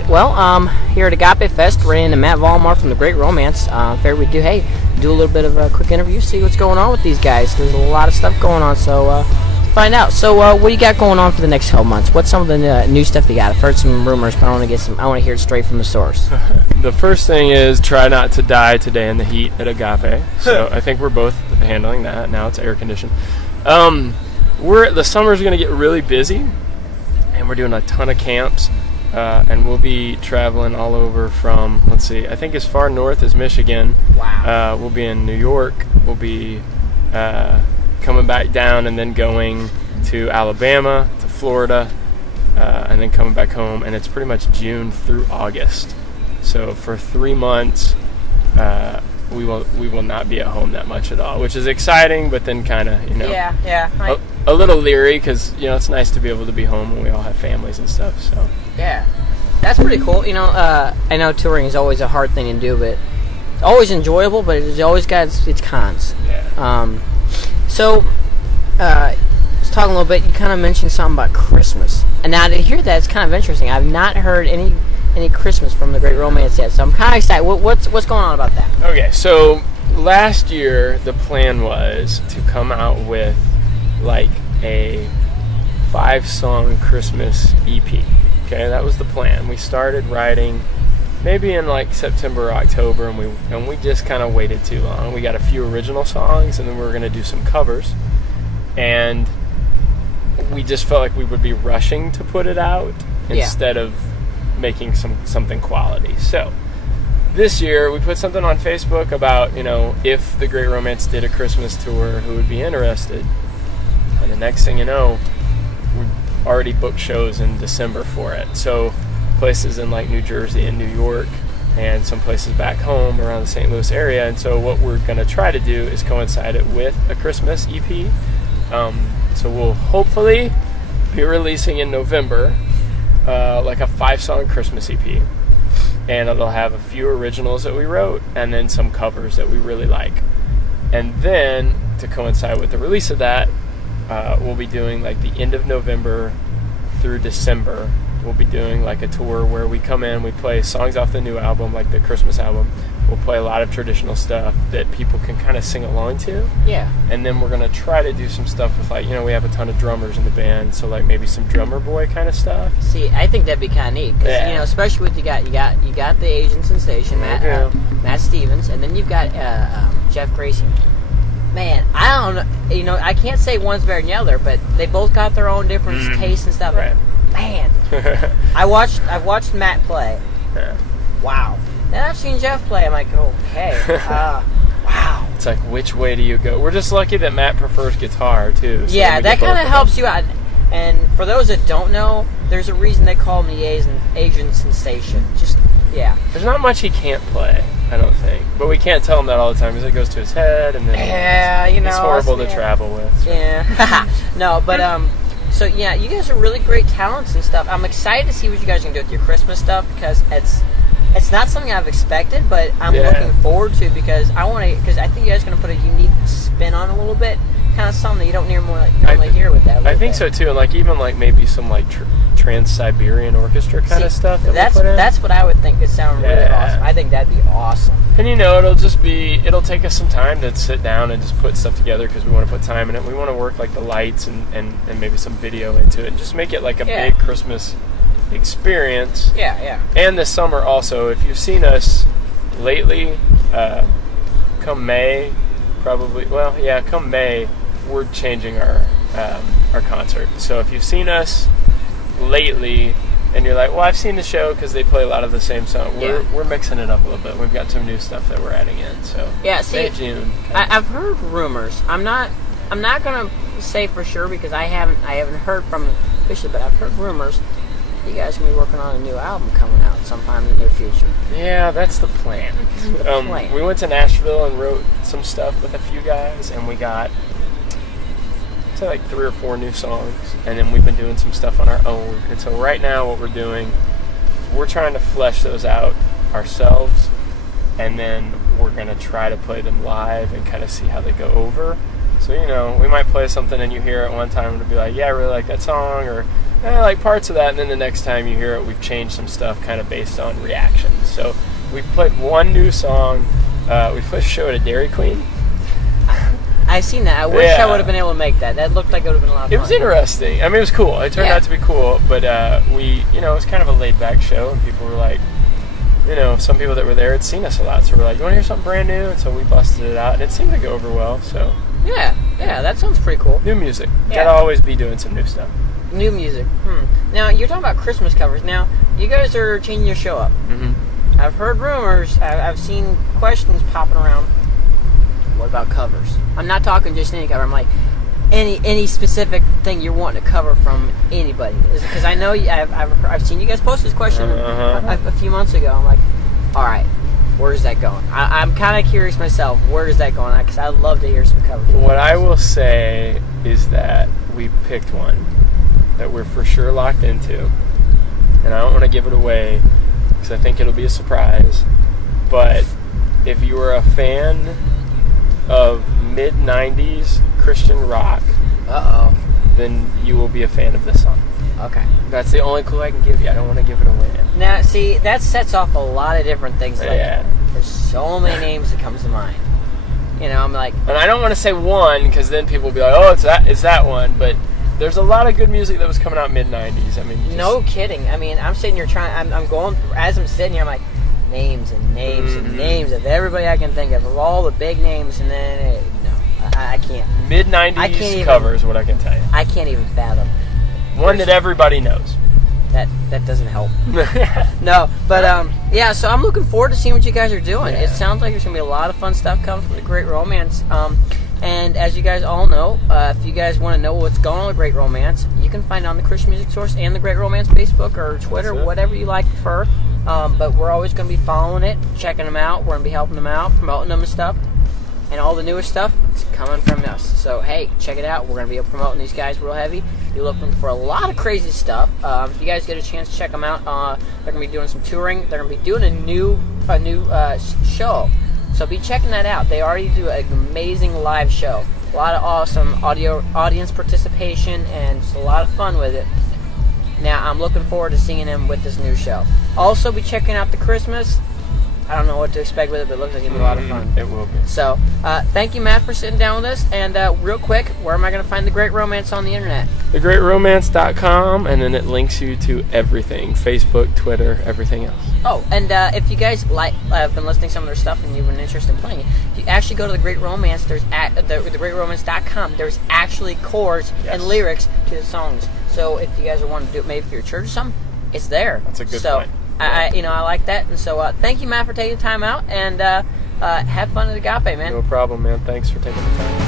right. Well, here at Agape Fest, we're in Matt Volmar from The Great Romance. Figured we'd do a little bit of a quick interview, see what's going on with these guys. There's a lot of stuff going on, so find out. So, what do you got going on for the next 12 months? What's some of the new stuff you got? I've heard some rumors, but I want to hear it straight from the source. The first thing is try not to die today in the heat at Agape. So I think we're both handling that. Now it's air conditioned. The summer's going to get really busy, and we're doing a ton of camps. And we'll be traveling all over from, let's see, I think as far north as Michigan. Wow. We'll be in New York. We'll be coming back down and then going to Alabama, to Florida, and then coming back home. And it's pretty much June through August. So for 3 months, we will not be at home that much at all, which is exciting, but then kind of, a little leery because, it's nice to be able to be home when we all have families and stuff. So yeah, that's pretty cool. I know touring is always a hard thing to do, but it's always enjoyable, but it's always got its cons. Yeah. Let's talk a little bit. You kind of mentioned something about Christmas, and now to hear that, it's kind of interesting. I've not heard any Christmas from The Great Romance yet, so I'm kind of excited. What's going on about that? Okay, so last year the plan was to come out with like a 5-song Christmas EP. Okay, that was the plan. We started writing maybe in like September or October, and we just kind of waited too long. We got a few original songs, and then we were going to do some covers, and we just felt like we would be rushing to put it out instead of making something quality. So this year we put something on Facebook about, if The Great Romance did a Christmas tour, who would be interested. And the next thing you know, we've already booked shows in December for it. So places in like New Jersey and New York, and some places back home around the St. Louis area. And so what we're going to try to do is coincide it with a Christmas EP. So we'll hopefully be releasing in November like a 5-song Christmas EP. And it'll have a few originals that we wrote, and then some covers that we really like. And then, to coincide with the release of that, we'll be doing like the end of November through December. We'll be doing like a tour where we come in, we play songs off the new album, like the Christmas album. We'll play a lot of traditional stuff that people can kind of sing along to. Yeah. And then we're going to try to do some stuff with we have a ton of drummers in the band, so like maybe some drummer boy kind of stuff. See, I think that'd be kind of neat, because especially with you got the Asian sensation, Matt Stevens, and then you've got Jeff Gracie. Man, I don't know. I can't say one's better than the other, but they both got their own different tastes and stuff. Right. Man, I've watched Matt play. Yeah. Wow. Then I've seen Jeff play. I'm like, okay. Wow. It's like, which way do you go? We're just lucky that Matt prefers guitar too. So yeah, that kind of helps you out. And for those that don't know, there's a reason they call him the Asian sensation. There's not much he can't play, I don't think. But we can't tell him that all the time because it goes to his head, and then it's horrible to travel with. So. Yeah. No, but so yeah, you guys are really great talents and stuff. I'm excited to see what you guys are gonna do with your Christmas stuff, because it's not something I've expected, but I'm looking forward to, because I think you guys are gonna put a unique spin on it a little bit. Kind of something that you don't normally hear with that. I think so too, and even maybe some Trans-Siberian Orchestra kind of stuff. That's what I would think would sound really awesome. I think that'd be awesome. And it'll take us some time to sit down and just put stuff together, because we want to put time in it. We want to work like the lights and maybe some video into it, and just make it like a big Christmas experience. Yeah. And this summer also, if you've seen us lately, come May, come May, we're changing our concert. So if you've seen us lately and you're like, well, I've seen the show because they play a lot of the same song, we're mixing it up a little bit. We've got some new stuff that we're adding in. So May, June. I've heard rumors. I'm not gonna say for sure, because I haven't heard from officially, but I've heard rumors you guys are gonna be working on a new album coming out sometime in the near future. Yeah, that's the plan. We went to Nashville and wrote some stuff with a few guys, and we got like 3 or 4 new songs, and then we've been doing some stuff on our own. And so right now what we're doing is we're trying to flesh those out ourselves, and then we're going to try to play them live and kind of see how they go over. So we might play something and you hear it one time and it'll be like, yeah, I really like that song, or like parts of that, and then the next time you hear it, we've changed some stuff kind of based on reactions. So we've put one new song. We put a show at a Dairy Queen. I seen that. I wish I would have been able to make that. That looked like it would have been a lot of fun. It was interesting. I mean, it was cool. It turned out to be cool, but it was kind of a laid-back show, and people were like, some people that were there had seen us a lot, so we're like, you want to hear something brand new? And so we busted it out, and it seemed to go over well, so. Yeah, that sounds pretty cool. New music. Gotta always be doing some new stuff. New music. Now, you're talking about Christmas covers. Now, you guys are changing your show up. Mm-hmm. I've heard rumors. I've seen questions popping around. What about covers? I'm not talking just any cover. I'm like, any specific thing you're wanting to cover from anybody. Because I know I've seen you guys post this question a few months ago. I'm like, all right, where's that going? I'm kind of curious myself. Where is that going? Because I'd love to hear some covers. What I will say is that we picked one that we're for sure locked into, and I don't want to give it away because I think it'll be a surprise. But if you are a fan of mid-90s Christian rock, then you will be a fan of this song. Okay. That's the only clue I can give you. I don't want to give it away. Now, see, that sets off a lot of different things. Like, there's so many names that comes to mind. I'm like... And I don't want to say one, because then people will be like, oh, it's that one, but there's a lot of good music that was coming out mid-90s. I mean... No kidding. I mean, I'm sitting here I'm going... As I'm sitting here, I'm like, names and names and names of everybody I can think of all the big names, and then, I can't. Mid-90s cover is what I can tell you. I can't even fathom. One that everybody knows. That doesn't help. No, but so I'm looking forward to seeing what you guys are doing. It sounds like there's going to be a lot of fun stuff coming from The Great Romance. And as you guys all know, if you guys want to know what's going on with Great Romance, you can find it on the Christian Music Source and The Great Romance Facebook or Twitter, whatever you like prefer. But we're always going to be following it, checking them out. We're going to be helping them out, promoting them and stuff. And all the newest stuff is coming from us. So, hey, check it out. We're going to be promoting these guys real heavy. You're looking for a lot of crazy stuff. If you guys get a chance to check them out, they're going to be doing some touring. They're going to be doing a new show. So be checking that out. They already do an amazing live show. A lot of awesome audience participation and just a lot of fun with it. Now, I'm looking forward to seeing them with this new show. Also, be checking out the Christmas. I don't know what to expect with it, but it looks like it'll be a lot of fun. It will be. So, thank you, Matt, for sitting down with us. And real quick, where am I going to find The Great Romance on the internet? TheGreatRomance.com, and then it links you to everything. Facebook, Twitter, everything else. Oh, and if you guys have been listening to some of their stuff and you've been interested in playing it, if you actually go to The Great Romance, there's TheGreatRomance.com. There's actually chords and lyrics to the songs. So if you guys are wanting to do it maybe for your church or something, it's there. That's a good point. I like that, and so thank you, Matt, for taking the time out, and have fun at Agape, man. No problem, man. Thanks for taking the time.